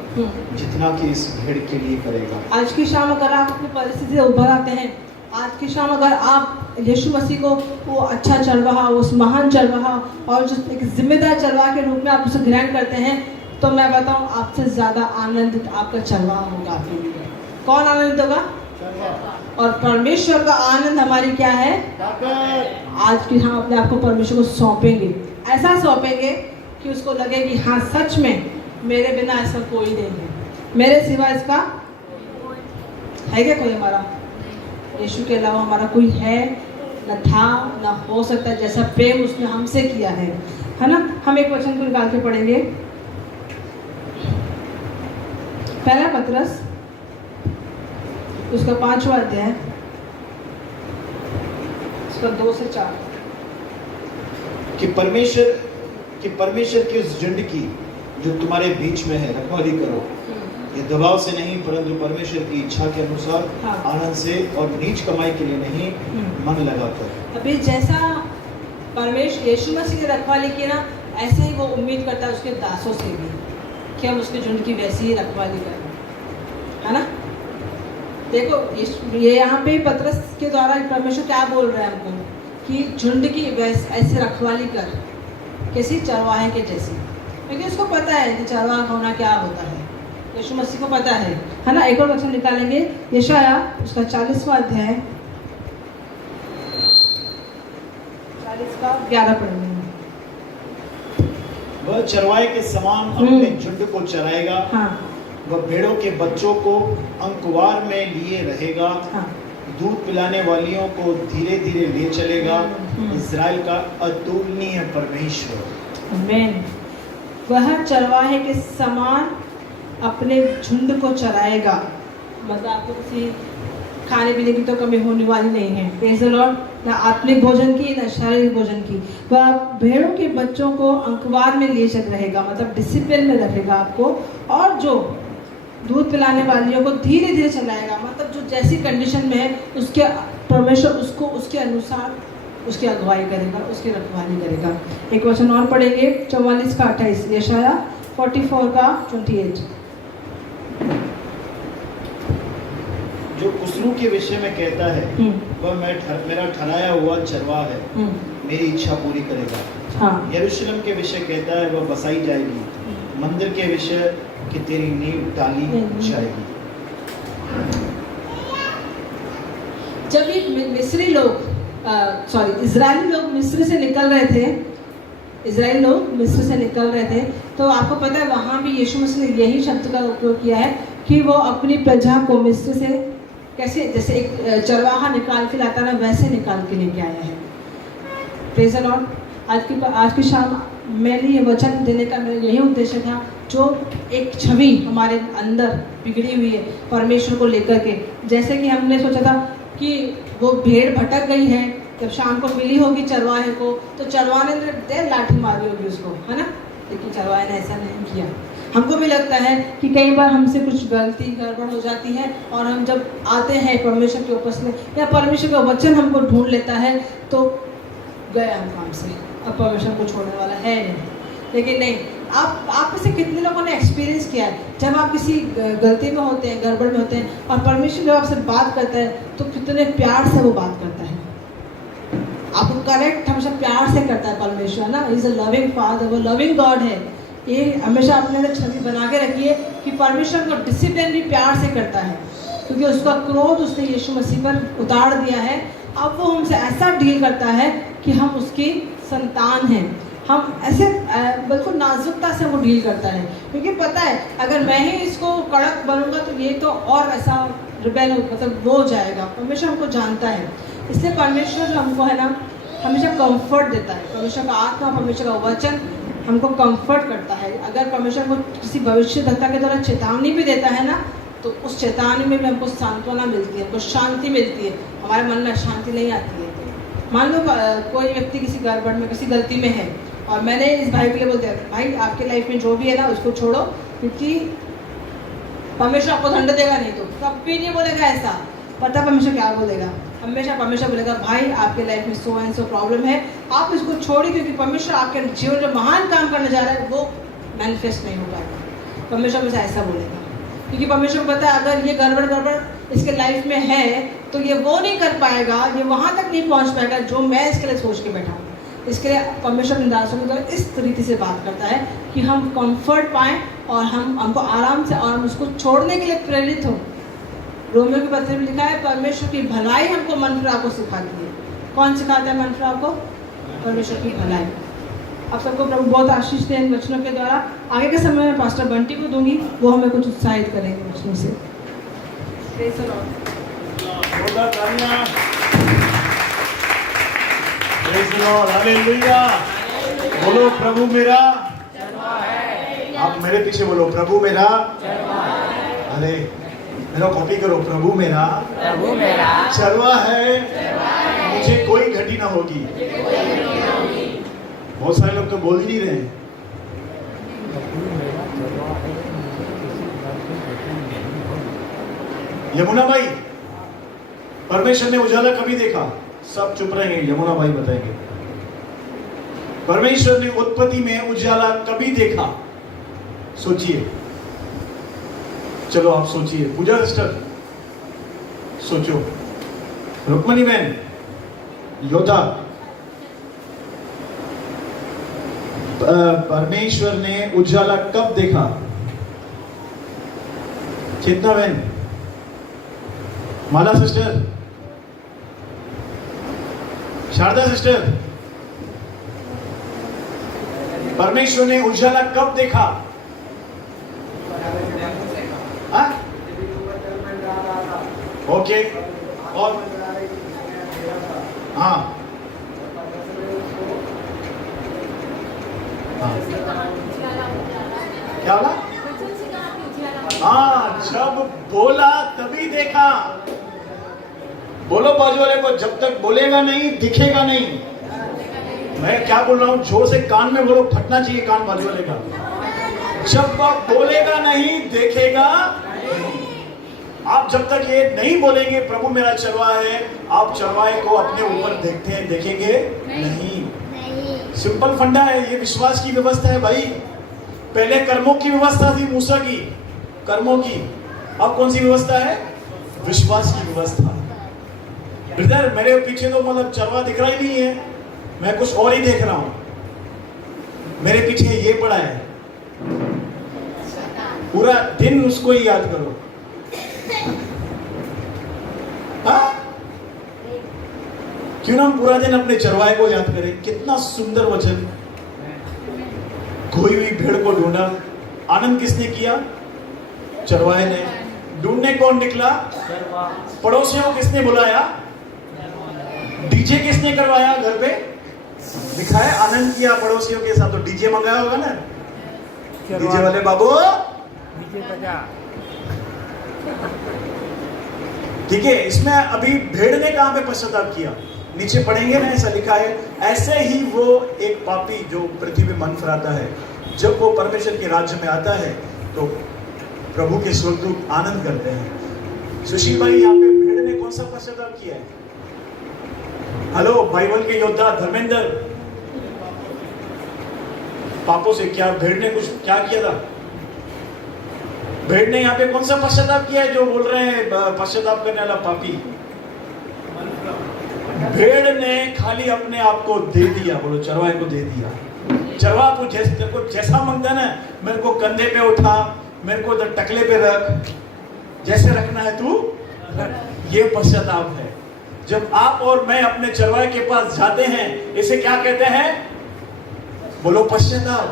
जितना कि इस भेड़ के लिए करेगा। आज की शाम अगर आप अपनी परिस्थिति से उभर आते हैं, आज की शाम अगर आप यीशु मसीह को वो अच्छा चरवाहा, उस महान चरवाहा और जो एक जिम्मेदार चरवाहा के रूप में आप उसे ग्रहण करते हैं, तो मैं बताऊं आपसे ज़्यादा आनंदित आपका चरवाहा होगा आपके लिए। कौन आनंदित होगा? और परमेश्वर का आनंद हमारी क्या है? आज की हम अपने आप को परमेश्वर को सौंपेंगे, ऐसा सौंपेंगे कि उसको लगे कि हाँ सच में मेरे बिना ऐसा कोई नहीं है, मेरे सिवा इसका है क्या कोई? हमारा यीशु के अलावा हमारा कोई है न था न हो सकता, जैसा प्रेम उसने हमसे किया है ना। हम एक वचन को निकाल के पढ़ेंगे। पहला पत्रस उसका 5वां अध्याय, उसका 2 से 4। कि परमेश्वर की उस झुंड की जो तुम्हारे बीच में है रखवाली करो, ये दबाव से नहीं परंतु परमेश्वर की इच्छा के अनुसार, हाँ। आनंद से और नीच कमाई के लिए नहीं, मन लगाकर। अभी जैसा परमेश्वर यीशु मसीह की रखवाली की ना, ऐसे ही वो उम्मीद करता है उसके दासों से भी कि हम उसके झुंड की वैसी ही रखवाली करें, है ना। देखो ये यहाँ पे पत्रस के द्वारा परमेश्वर क्या बोल रहे हैं हमको कि झुंड की ऐसे रखवाली कर, किसी चरवाहे के जैसी, क्योंकि उसको पता है कि चरवाहा होना क्या होता है। यीशु मसीह को पता है ना। एक और वचन निकालेंगे, यशाया उसका 40वां अध्याय, 40 का 11 पढ़ेंगे। वह चरवाहे के समान अपने झुंड को चराएगा, हाँ। वह भेड़ों के बच्चों को अंकुवार में लिए रहेगा, हाँ। दूध पिलाने वालियों को धीरे धीरे ले चलेगा। इज़राइल का अतुलनीय परमेश्वर। आमीन। वह चरवाहे के समान अपने झुंड को चराएगा। मतलब आपको किसी खाने पीने की तो कमी होने वाली नहीं है। Praise the Lord. ना आत्मिक भोजन की ना शारीरिक भोजन की। वह भेड़ों के बच्चों को अंकवार में ले चल रहेगा, मतलब डिसिप्लिन में रखेगा आपको, और जो दूध पिलाने वालियों को धीरे धीरे चलाएगा, मतलब जो जैसी कंडीशन में है उसके परमेश्वर उसको उसके अनुसार उसकी अगुवाई करेगा, उसकी रखवाली करेगा। एक वचन और पढ़ेंगे 44 का 28, यशाया 44 का 28। जो कुसरू के विषय में कहता है वह मेरा ठहराया हुआ चरवाहा है, मेरी इच्छा पूरी करेगा। हाँ। यरूशलेम के विषय कहता है वह बसाई जाएगी, मंदिर के विषय कि तेरी नींव डाली जाएगी। जब ये मिस्री लोग इजरायली लोग मिस्र से निकल रहे थे, इजराइल लोग मिस्र से निकल रहे थे, तो आपको पता है वहाँ भी यीशु मसीह ने यही शब्द का उपयोग किया है कि वो अपनी प्रजा को मिस्र से कैसे, जैसे एक चरवाहा निकाल के लाता ना, वैसे निकाल के लेके आया है। Praise the Lord. आज की शाम मैंने ये वचन देने का मेरा यही उद्देश्य था, जो एक छवि हमारे अंदर बिगड़ी हुई है परमेश्वर को लेकर के। जैसे कि हमने सोचा था कि वो भेड़ भटक गई है, जब शाम को मिली होगी चरवाहे को, तो चरवाहे ने देर लाठी मारी होगी उसको, है ना, लेकिन चरवाहे ने ऐसा नहीं किया। हमको भी लगता है कि कई बार हमसे कुछ गलती गड़बड़ हो जाती है, और हम जब आते हैं परमेश्वर के उपस्थिति में या परमेश्वर का वचन हमको ढूंढ लेता है, तो गए हम काम से, अब परमेश्वर को छोड़ने वाला है नहीं। लेकिन नहीं, आप में से कितने लोगों ने एक्सपीरियंस किया है, जब आप किसी गलती में होते हैं, गड़बड़ में होते हैं, और परमेश्वर जब आपसे बात करता है तो कितने प्यार से वो बात करता है, आपको करेक्ट हमेशा प्यार से करता है परमेश्वर ना। इज अ लविंग फादर, वो लविंग गॉड है। ये हमेशा अपने अंदर छवि बना के रखिए कि परमेश्वर को डिसिप्लिन भी प्यार से करता है, क्योंकि उसका क्रोध उसने यीशु मसीह पर उतार दिया है। अब वो हमसे ऐसा डील करता है कि हम उसकी संतान हैं, हम ऐसे बिल्कुल नाजुकता से वो डील करता है, क्योंकि पता है अगर मैं ही इसको कड़क बनूंगा तो ये तो और ऐसा रिबेल मतलब वो हो जाएगा। परमेश्वर हमको जानता है, इसलिए परमेश्वर जो हमको है ना हमेशा कंफर्ट देता है। परमेश्वर का आत्मा, परमेश्वर का वचन हमको कंफर्ट करता है। अगर परमेश्वर को किसी भविष्यद्वक्ता के द्वारा चेतावनी भी देता है ना, तो उस चेतावनी में भी हमको सांत्वना मिलती है, हमको शांति मिलती है, हमारे मन में शांति नहीं आती है। मान लो कोई व्यक्ति किसी गड़बड़ में, किसी गलती में है, और मैंने इस भाई के लिए बोल दिया, भाई आपके लाइफ में जो भी है ना उसको छोड़ो, क्योंकि परमेश्वर आपको दंड देगा। नहीं तो कभी नहीं बोलेगा ऐसा। पता परमेश्वर क्या बोलेगा? हमेशा परमेश्वर बोलेगा, भाई आपके लाइफ में सो एंड सो प्रॉब्लम है, आप इसको छोड़िए, क्योंकि परमेश्वर आपके जीवन में महान काम करने जा रहा है, वो मैनिफेस्ट नहीं हो पाएगा। परमेश्वर मुझे ऐसा बोलेगा, क्योंकि परमेश्वर को पता है अगर ये गड़बड़ इसके लाइफ में है तो ये वो नहीं कर पाएगा, ये वहाँ तक नहीं पहुँच पाएगा जो मैं इसके लिए सोच के बैठा हूँ। इसके लिए परमेश्वर दासों के द्वारा इस तरीके से बात करता है कि हम कंफर्ट पाएं और हमको आराम से और हम उसको छोड़ने के लिए प्रेरित हो। रोमियो के पत्र में लिखा है, परमेश्वर की भलाई हमको मन फिराव को सिखाती है। कौन सिखाता है मन फिराव को? परमेश्वर की भलाई। आप सबको प्रभु बहुत आशीष दें इन वचनों के द्वारा। आगे के समय में पास्टर बंटी को दूंगी, वो हमें कुछ उत्साहित करेंगे वचनों से। Praise the Lord. Praise the Lord, hallelujah. बोलो प्रभु मेरा चरवाहा है। आप मेरे पीछे बोलो, प्रभु मेरा चरवाहा है। अरे मेरा कॉपी करो, प्रभु मेरा चरवाहा है, मुझे कोई घटी ना होगी। बहुत सारे लोग तो बोल ही नहीं रहे हैं। यमुना भाई, परमेश्वर ने उजाला कभी देखा? सब चुप रहेंगे, यमुना भाई बताएंगे। परमेश्वर ने उत्पत्ति में उजाला कभी देखा? सोचिए, चलो आप सोचिए। पूजा सिस्टर सोचो, रुक्मणी बहन, योद्धा, परमेश्वर ने उजाला कब देखा? चेतना बहन, माला सिस्टर, शारदा सिस्टर, परमेश्वर ने उजाला कब देखा? ओके, और हाँ क्या बोला? हाँ, जब बोला तभी देखा। बोलो बाजू वाले को, जब तक बोलेगा नहीं दिखेगा नहीं। मैं क्या बोल रहा हूं, जोर से कान में बोलो, फटना चाहिए कान बाजू वाले का। जब आप बोलेगा नहीं देखेगा नहीं। आप जब तक ये नहीं बोलेंगे प्रभु मेरा चरवाहा है, आप चरवाहे को अपने ऊपर देखते हैं, देखेंगे नहीं। सिंपल फंडा है, ये विश्वास की व्यवस्था है भाई। पहले कर्मों की व्यवस्था थी मूसा की, कर्मों की। अब कौन सी व्यवस्था है? विश्वास की व्यवस्था। ब्रदर मेरे पीछे तो मतलब चरवाहा दिख रहा ही नहीं है, मैं कुछ और ही देख रहा हूं। मेरे पीछे ये पड़ा है, पूरा दिन उसको ही याद करो। हाँ? क्यों ना हम पूरा दिन अपने चरवाहे को याद करें। कितना सुंदर वचन। खोई हुई भेड़ को ढूंढा, आनंद किसने किया? चरवाहे ने। ढूंढने कौन निकला? पड़ोसियों को किसने बुलाया? डीजे किसने करवाया? घर पे दिखाया, आनंद किया पड़ोसियों के साथ। तो डीजे मंगाया होगा ना, डीजे वाले बाबू डीजे बजा। ठीक है। इसमें अभी भेड़ ने कहां पे पश्चाताप किया? नीचे पढ़ेंगे ना, ऐसा लिखा है, ऐसे ही वो एक पापी जो पृथ्वी में मन फिराता है, जब वो परमेश्वर के राज्य में आता है तो प्रभु के स्वर्गदूत आनंद करते हैं। सुशील भाई, यहाँ पे भेड़ ने कौन सा पश्चाताप किया है? हेलो बाइबल के योद्धा धर्मेंद्र, पापों से क्या भेड़ ने कुछ क्या किया था? भेड़ ने यहाँ पे कौन सा पश्चाताप किया है जो बोल रहे हैं पश्चाताप करने वाला पापी? भेड़ ने खाली अपने आप को दे दिया। बोलो, चरवाहे को दे दिया। चरवाहा को जैसा मांगता है ना, मेरे को कंधे पे उठा, मेरे को टकले पे रख, जैसे रखना है तू रख। ये पश्चाताप है। जब आप और मैं अपने चरवाहे के पास जाते हैं, इसे क्या कहते हैं? बोलो, पश्चाताप।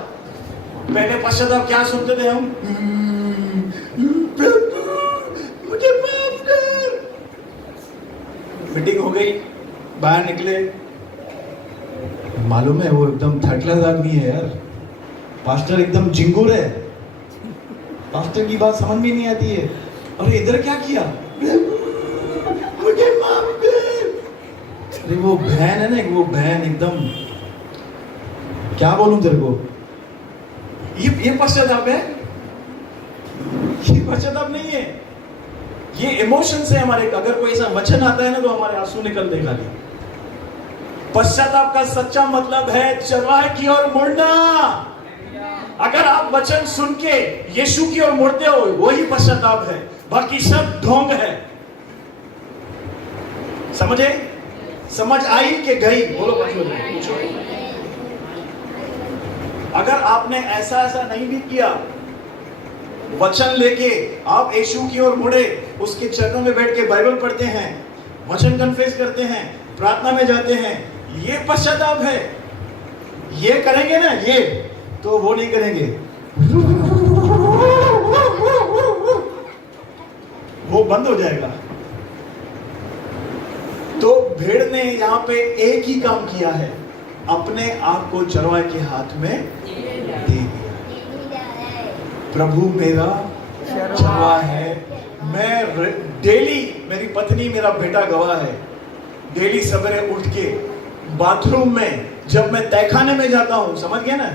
पहले पश्चाताप क्या सुनते थे हम? मुझे माफ कर। मीटिंग हो गई, बाहर निकले, मालूम है वो एकदम थर्ड क्लास आदमी है यार, पास्टर एकदम जिंगूर है, पास्टर की बात समझ में नहीं आती है। अरे इधर क्या किया? मुझे माफ कर। अरे वो बहन है ना, वो बहन एकदम, क्या बोलूं तेरे को, ये पश्चाताप है? ये पश्चाताप नहीं है, ये इमोशंस है हमारे। अगर कोई ऐसा वचन आता है ना तो हमारे आंसू निकल देगा। पश्चाताप का सच्चा मतलब है चरवाहे की ओर मुड़ना। अगर आप वचन सुन के यीशु की ओर मुड़ते हो, वही पश्चाताप है, बाकी सब ढोंग है। समझे? समझ आई कि गई? बोलो पूछो। अगर आपने ऐसा नहीं भी किया, वचन लेके आप यीशु की ओर मुड़े, उसके चरणों में बैठ के बाइबल पढ़ते हैं, वचन कन्फेस करते हैं, प्रार्थना में जाते हैं, ये पश्चाताप है। ये करेंगे ना, ये तो वो नहीं करेंगे, वो बंद हो जाएगा। तो भेड़ ने यहां पे एक ही काम किया है, अपने आप को चरवाहे के हाथ में दे दिया। प्रभु मेरा चरवाहा है। मैं डेली, मेरी पत्नी मेरा बेटा गवाह है, डेली सवेरे उठ के बाथरूम में जब मैं तहखाने में जाता हूं, समझ गया ना,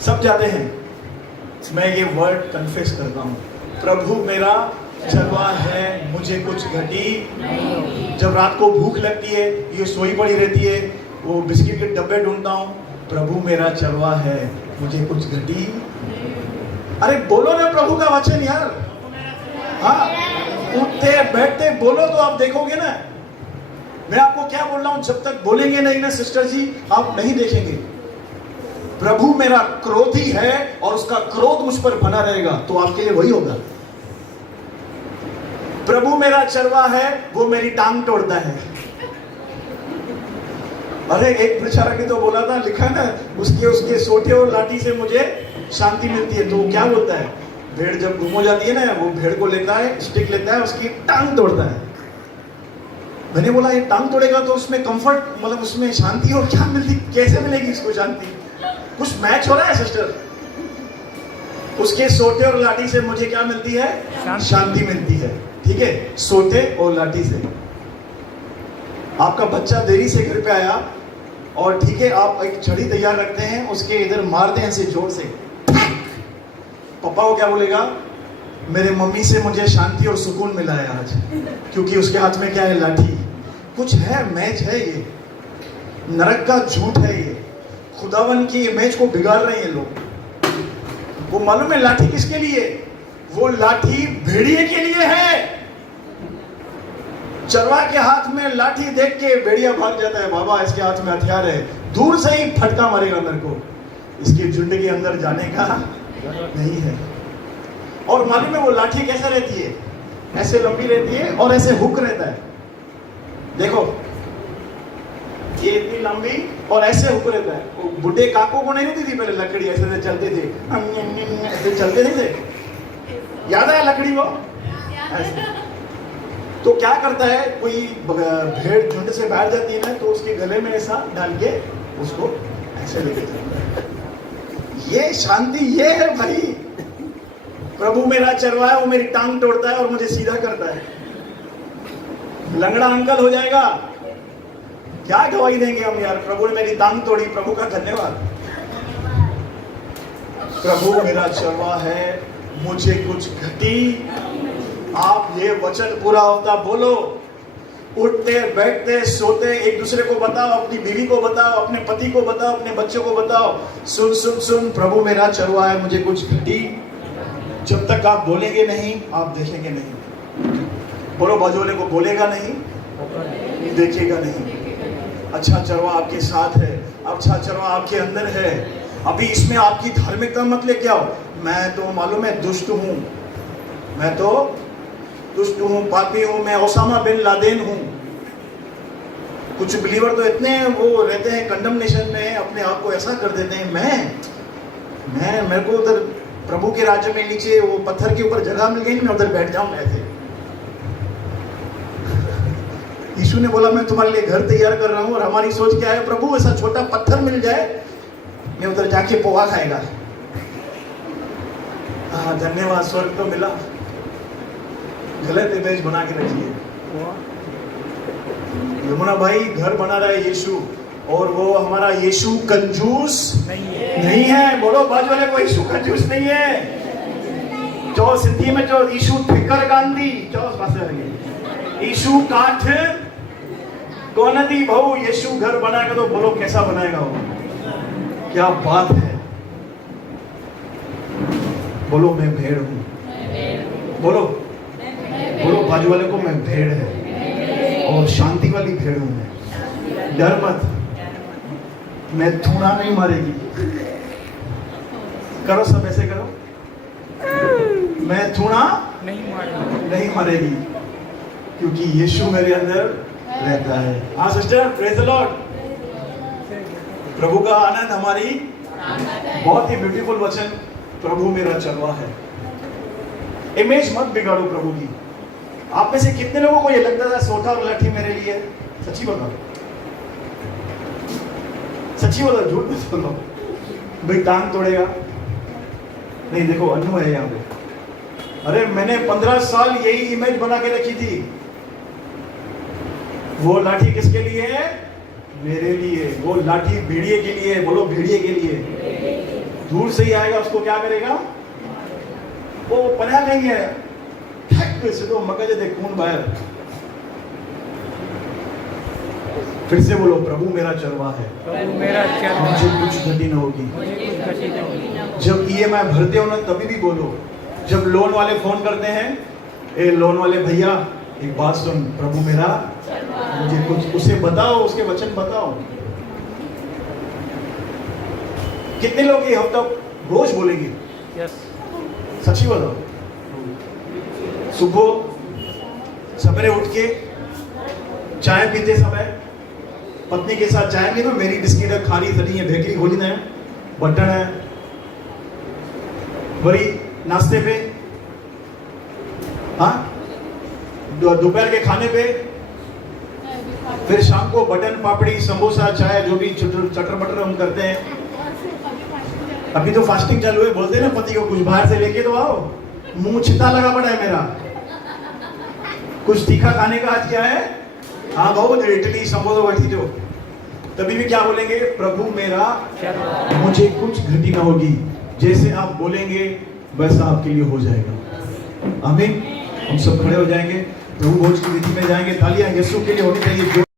सब जाते हैं, मैं ये वर्ड कन्फेस करता हूं, प्रभु मेरा चरवाहा है, मुझे कुछ घटी नहीं। जब रात को भूख लगती है, ये सोई पड़ी रहती है, वो बिस्किट के डब्बे ढूंढता हूं, प्रभु मेरा चरवाहा है, मुझे कुछ घटी। अरे बोलो ना प्रभु का वचन यार। हाँ, उठते बैठते बोलो तो आप देखोगे ना। मैं आपको क्या बोल रहा हूं, जब तक बोलेंगे नहीं ना सिस्टर जी, आप नहीं देखेंगे। प्रभु मेरा क्रोधी है और उसका क्रोध मुझ पर बना रहेगा, तो आपके लिए वही होगा। प्रभु मेरा चरवाहा है, वो मेरी टांग तोड़ता है। अरे एक बेचारा की तो बोला था, लिखा ना, उसके सोटे और लाठी से मुझे शांति मिलती है। तो क्या होता है, भेड़ जब गुम हो जाती है ना, वो भेड़ को लेता है, स्टिक लेता है, उसकी टांग तोड़ता है। मैंने बोला ये टांग तोड़ेगा तो उसमें कंफर्ट, मतलब उसमें शांति और क्या मिलती, कैसे मिलेगी इसको शांति? कुछ मैच हो रहा है सिस्टर? उसके सोटे और लाठी से मुझे क्या मिलती है? शांति मिलती है। ठीक है, सोटे और लाठी से। आपका बच्चा देरी से घर पे आया और ठीक है, आप एक छड़ी तैयार रखते हैं, उसके इधर मारते हैं ऐसे जोर से, पापा को क्या बोलेगा? मेरे मम्मी से मुझे शांति और सुकून मिला है आज, क्योंकि उसके हाथ में क्या है? लाठी। कुछ है, मैच है, ये नरक का झूठ है, ये खुदावन की इमेज को बिगाड़ रहे हैं लोग। वो मालूम है लाठी किसके लिए? वो लाठी भेड़िए के लिए है। चरवा के हाथ में लाठी देख के भेड़िया भाग जाता है, बाबा इसके हाथ में हथियार है, दूर से ही फटका मारेगा मेरे को, इसके झुंड के अंदर जाने का नहीं है। और मालूम है वो लाठी कैसा रहती है? ऐसे लंबी रहती है और ऐसे हुक रहता है। देखो ये इतनी लंबी और ऐसे हुक रहता है। वो बुढ़े काकों को नहीं होती थी पहले लकड़ी, ऐसे चलते थे, ऐसे चलते नहीं थे, याद है लकड़ी वो ऐसे। तो क्या करता है, कोई भेड़ झुंड से बाहर जाती है ना, तो उसके गले में ऐसा डाल के उसको ऐसे लेके चलता है। ये शांति ये है भाई। प्रभु मेरा चरवाहा है, वो मेरी टांग तोड़ता है और मुझे सीधा करता है। लंगड़ा अंकल हो जाएगा, क्या गवाही देंगे हम यार? प्रभु ने मेरी टांग तोड़ी, प्रभु का धन्यवाद। प्रभु मेरा चरवाहा है, मुझे कुछ घटी। आप ये वचन पूरा होता बोलो, उठते बैठते सोते एक दूसरे को बताओ, अपनी बीवी को बताओ, अपने पति को बताओ, अपने बच्चों को बताओ, सुन सुन सुन, प्रभु मेरा चरवाहा है, मुझे कुछ घटी। जब तक आप बोलेंगे नहीं, आप देखेंगे नहीं। बोलो बाजू वाले को, बोलेगा नहीं, देखेगा नहीं। अच्छा चरवाहा आपके साथ है, अच्छा चरवाहा आपके अंदर है। अभी इसमें आपकी धार्मिकता मत लेके आओ। मैं तो मालूम है दुष्ट हूं, मैं तो दुष्ट हूं, पापी हूं, मैं ओसामा बिन लादेन हूं। कुछ बिलीवर तो इतने वो रहते हैं कंडमनेशन में, अपने आप को ऐसा कर देते हैं, मैं मेरे को उधर प्रभु के राज्य में नीचे वो पत्थर के ऊपर जगह मिल गई, मैं उधर बैठ जाऊं ऐसे। यीशु ने बोला मैं तुम्हारे लिए घर तैयार कर रहा हूं, और हमारी सोच क्या है? प्रभु ऐसा छोटा पत्थर मिल जाए, मैं उधर जाके पोहा खाएगा। हाँ धन्यवाद, स्वर्ग तो मिला। गलत इमेज बना के रखिए। यमुना भाई घर बना रहा है यीशु, और वो हमारा यीशु कंजूस नहीं है। बोलो बाजू वाले को, यीशु कंजूस नहीं है। जो सिंधी में जो यीशु ठिकर गांधी यीशु काठ कौन दी भाऊ, यीशु घर बनाएगा तो बोलो कैसा बनाएगा वो? क्या बात है। बोलो मैं भेड़ हूं। बोलो बोलो बाजू वाले को, मैं भेड़ है और शांति वाली भेड़ हूं मैं। डर मत, मैं थूना नहीं मारेगी। करो सब ऐसे करो, मैं थूना नहीं मारेगी, क्योंकि यीशु मेरे अंदर रहता है। हाँ सिस्टर, प्रेज द लॉर्ड। प्रभु का आनंद हमारी, बहुत ही ब्यूटीफुल वचन, प्रभु मेरा चरवाहा है। इमेज मत बिगाड़ो प्रभु की। आप में से कितने लोगों को ये लगता था सोटा और लाठी मेरे लिए? सच्ची बताओ, सच्ची बताओ, झूठ मत बोलो। भाई टांग तोड़ेगा नहीं, देखो अनु है यहाँ पे। अरे मैंने 15 साल यही इमेज बना के रखी थी। वो लाठी किसके लिए है? मेरे लिए। वो लाठी भेड़िए के लिए। बोलो भेड़िए के लिए। दूर से ही आएगा, उसको क्या करेगा? वो पना नहीं है, से तो मगज दे खून बाहर। फिर से बोलो, प्रभु मेरा चरवाहा है, प्रभु मेरा चरवाहा, मुझे कुछ घटी न होगी। जब ईएमआई भरते हो ना, तभी भी बोलो। जब लोन वाले फोन करते हैं, ए लोन वाले भैया एक बात सुन, प्रभु मेरा, मुझे कुछ उसे बताओ, उसके वचन बताओ। कितने लोग ये हफ्ता रोज बोलेंगे? यस, सच्ची बताओ। सुबह सवेरे उठ के चाय पीते समय पत्नी के साथ चाय पी, तो मेरी बिस्किट है, खाली धरी है, बेकरी खोली है, बटन है, वही नाश्ते पे, हाँ दोपहर के खाने पे, फिर शाम को बटन पापड़ी समोसा चाय जो भी चटर बटर हम करते हैं। अभी तो फास्टिंग चालू है, बोलते हैं ना पति को कुछ बाहर से लेके तो आओ। मुंह छिता लगा पड़ा है मेरा। कुछ तीखा खाने का आज क्या है? हाँ बहुत इडली समोसा बाटी जो, तभी भी क्या बोलेंगे? प्रभु मेरा मुझे कुछ घटी ना होगी, जैसे आप बोलेंगे वैसा आपके लिए हो जाएगा। आमीन। हम सब खड़े हो जाएंगे, प्रभु भोज की विधि में जाएंगे। तालियां यीशु के लिए होनी चाहिए।